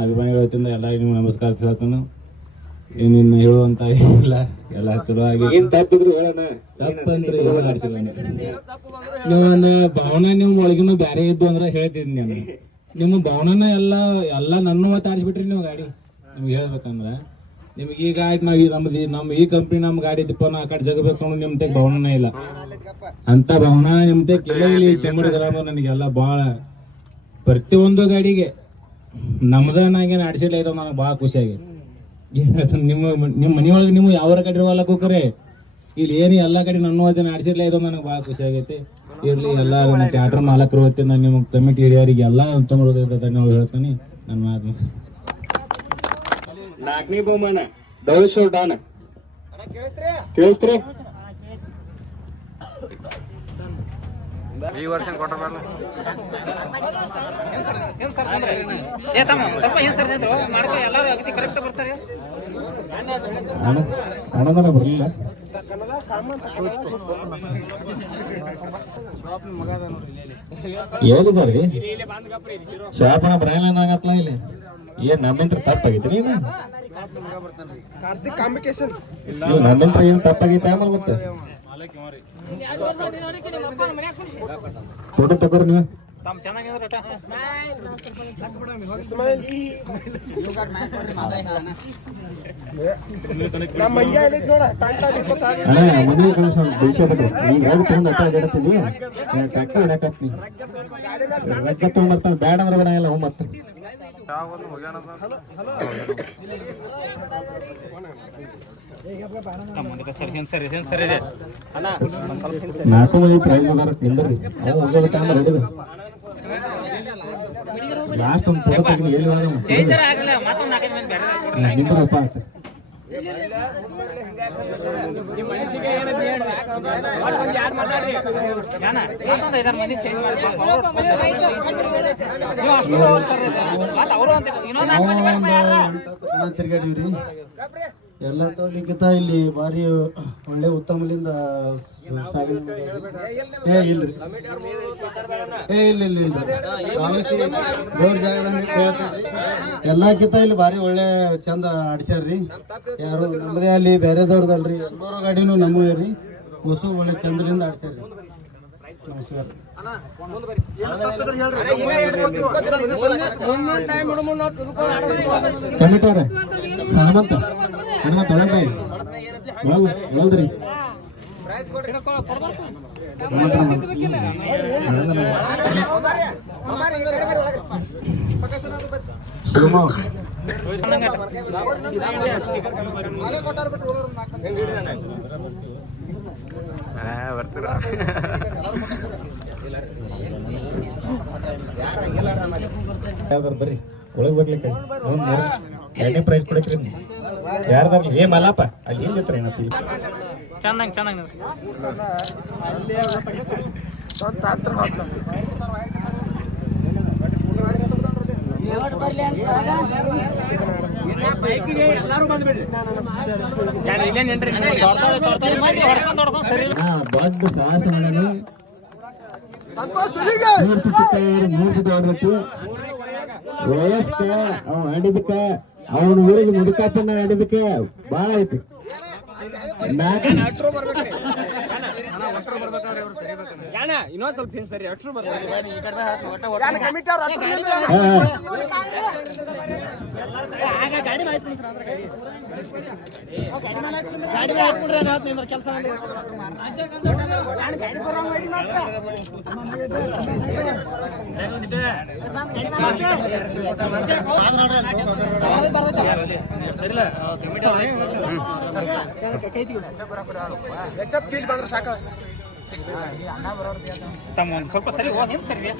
ಅಭಿಮಾನಿಗಳ ವತಿಯಿಂದ ಎಲ್ಲ ನಿಮ್ಗೆ ನಮಸ್ಕಾರ ಹೇಳ್ತಾನು. ಏನಿನ್ನು ಹೇಳುವಂತ ಇಲ್ಲ ಎಲ್ಲ ಚಲೋ ಆಗಿ ಏನ್ ತಪ್ಪು ಹೇಳಣ್ಣ. ತಪ್ಪಂದ್ರೆ ಏನು ಮಾಡಿಸಿಲ್ಲ ನೀವು ಒಂದು ಭಾವನೆ ನಿಮ್ ಒಳಗಿನ ಬ್ಯಾರೆ ಇದ್ದು ಅಂದ್ರೆ ಹೇಳ್ತಿದ್ ನಾನು. ನಿಮ್ಮ ಭಾವನೆ ಎಲ್ಲ ಎಲ್ಲ ನನ್ನ ಮಾತಾಡಿಸ್ಬಿಟ್ರಿ ನೀವು ಗಾಡಿ. ನಿಮ್ಗೆ ಹೇಳ್ಬೇಕಂದ್ರ ನಿಮ್ಗೆ ಈ ಆಯ್ತು ನಾವು ನಮ್ದು ಈ- ನಮ್ಮ ಈ ಕಂಪ್ನಿ ನಮ್ಮ ಗಾಡಿ ಇದ್ದಪ್ಪ ನಾ ಆ ಕಡೆ ಜಗಬೇಕು ನಿಮ್ ತೆಗ್ ಭಾವನೆ ಇಲ್ಲ. ಅಂತ ಭಾವನೆ ನಿಮ್ದೆ ಕೇಳಿ ಚಮ್ಮಡಿ ಗ್ರಾಮ ನನಗೆಲ್ಲ ಭಾಳ ಪ್ರತಿಯೊಂದು ಗಾಡಿಗೆ ನಮ್ದ ನಂಗೆ ಆಡಿಸಿಲ್ಲ ಇರೋ ನನಗೆ ಭಾಳ ಆಗಿದೆ. ನಿಮ್ಮ ನಿಮ್ಮ ಮನೆಯೊಳಗೆ ನೀವು ಯಾವ ಕಡೆ ಇರುವಲ್ಲ ಕೂಕರೆ ಇಲ್ಲಿ ಏನು ಎಲ್ಲ ಕಡೆ ನನ್ನ ವತಿನ ಆಡಿಸಿರ್ಲ ಇದು ನನಗೆ ಭಾಳ ಖುಷಿ ಆಗೈತಿ ಇರ್ಲಿ ಎಲ್ಲ ನನ್ನ ಥಿಯೇಟ್ರ್ ಮಾಲಕರು ಹೊತ್ತಿ ನಾನು ನಿಮ್ಮ ಕಮಿಟಿ ಹಿರಿಯರಿಗೆ ಎಲ್ಲ ಉತ್ತಮ ಧನ್ಯವಾದ ಹೇಳ್ತೀನಿ. ನನ್ನ ಮಾತು ನಾಲ್ಕನೇ ಬಹುಮಾನ ಡಾನ್ ಕೇಳಿಸ್ತ್ರಿ? ಈ ವರ್ಷ ಕೊಟ್ಟ ಏ ತಮ್ಮ ಸ್ವಲ್ಪ ಏನ್ ಸರ್ ನಿಂದ್ರು ಮಾಡ್ಕೊ ಎಲ್ಲಾರು ಅಗದಿ ಕರೆಕ್ಟ್ ಬರ್ತಾರೆ. ಹಣದನ ಬರಲಿಲ್ಲ ಹೇಳಿದಾರಿ ಶಾಪನ ಬ್ರಾಯನ್ ಆಗತ್ಲ ಇಲ್ಲಿ? ಏನ್ ನಮ್ಮಿಂತ್ರ ತಪ್ಪಾಗೈತಿ ನೀನು? ನೀವು ನಮ್ಮಿಂತ್ರ ಏನ್ ತಪ್ಪಾಗೈತೆ ಆಮೇಲೆ ಮತ್ತೆ? ಫೋಟೋ ತಗೋರಿ ನೀವು. ಮದುವೆ ಕನಸ ತಗೊಂಡ್ ಅಟ್ಟ ರೊಕ್ಕ ಬ್ಯಾಡ ಅಂದ್ರೆ ಬರಂಗಿಲ್ಲ ಮತ್ತೆ ಯಾವ ಒಂದು ಹೋಗ್ಯಾನ ತಮ್ಮ ಮುಂದಕ್ಕೆ ಸರ್ ಏನ್ ಸರ್ ಏನ್ ಸರ್ ಇದೆ. ಅಣ್ಣ ಒಂದ್ ಸ್ವಲ್ಪ ಹಿಂದ್ ಸರ್. ನಾಲ್ಕು ಮಂದಿ ಪ್ರೈಸ್ ಹೋಗಾರ ನಿಂದ್ರಿ ಅವು ಹೋಗೋದ ಟೈಮ್ ಹಿಡಿದು ಲಾಸ್ಟ್ ಒಂದು ಫೋಟೋ ಎಲ್ಲಿ ಹೋದ ಚೇಂಜರ್ ಆಗಲ್ಲ ಮತ್ತೊಂದು ನಾಲ್ಕೈದು ಮಂದಿ ಬೇರೆ ಯಾರು ಮಾತಾಡ್ರಿ ಯಾನ ಮತ್ತೊಂದು ಐದಾರು ಮಂದಿ ಚೇಂಜ್ ಮಾಡಿ ನೀವು ಅಷ್ಟು ಅವರು ಅಂತ ಇನ್ನೊಂದು ನಾಲ್ಕು ಮಂದಿ ತಿರ್ಗಾಡಿವ್ರಿ ಎಲ್ಲ ತೋಲಿಕ್ಕಿಂತ ಇಲ್ಲಿ ಭಾರಿ ಒಳ್ಳೆ ಉತ್ತಮಲಿಂದ. ಏ, ಇಲ್ರಿ. ಏ, ಇಲ್ಲ ಇಲ್ಲ ಇಲ್ಲ. ದೇವ್ರ. ಎಲ್ಲಕ್ಕಿಂತ ಇಲ್ಲಿ ಭಾರಿ ಒಳ್ಳೆ ಚಂದ ಆಡ್ಸ್ಯಾರ್ರಿ. ಯಾರು ನಮ್ಮದೇ ಅಲ್ಲಿ ಬೇರೆದವ್ರದಲ್ರಿ. ಎಲ್ಲರೂ ಗಾಡಿನೂ ನಮ್ಮವೇ ರೀ. ಹೊಸ ಒಳ್ಳೆ ಚಂದ್ರಿಂದ ಆಡ್ಸ್ಯಾರ್ರಿ. ನಮಸ್ಕಾರ ಕಮಿಟವ್ರೆ ಹನುಮಂತ ಹನುಮಂತ ಒಳಗೆ ಶಿವಮ ಹಾ ಬರ್ತೀರ? ಯಾವ್ದಾರು ಬರ್ರಿ. ಒಳಗೆ ಬರ್ಲಿಕ್ಕೆ ಎರಡನೇ ಪ್ರೈಸ್ ಕೊಡಕ್ರಿ ಯಾರ್ದಾರ ಏ ಮಲ್ಲಪ್ಪ. ಅಲ್ಲಿ ಏನ್ ಜೊತೆ ಏನಪ್ಪ ಇಲ್ಲಿ? ಚೆನ್ನಾಗಿ ಚೆನ್ನಾಗಿ ಸಾಹಸ ಮಾಡೋಣ ಮೂರ್ತಿ ಚಿಕ್ಕ ಮೂರ್ತಿ ದೊಡ್ಡಬೇಕು ವಯಸ್ಕ ಅವ ಆಡಿದಕ್ಕ ಅವನ ಊರಿಗೆ ಮುದುಕಾತನ ಆಡಿದಕ್ಕೆ ಬಾಳ ಐತಿ. ಸ್ವಲ್ಪ ಹಿಂಗ್ ಸರಿ ಬಂದ್ರೆ ಹಾ, ತಮ್ಮ ಒಂದು ಸ್ವಲ್ಪ ಸರಿ ಹೋಗಿ ನಿಂತ್ ಸರಿ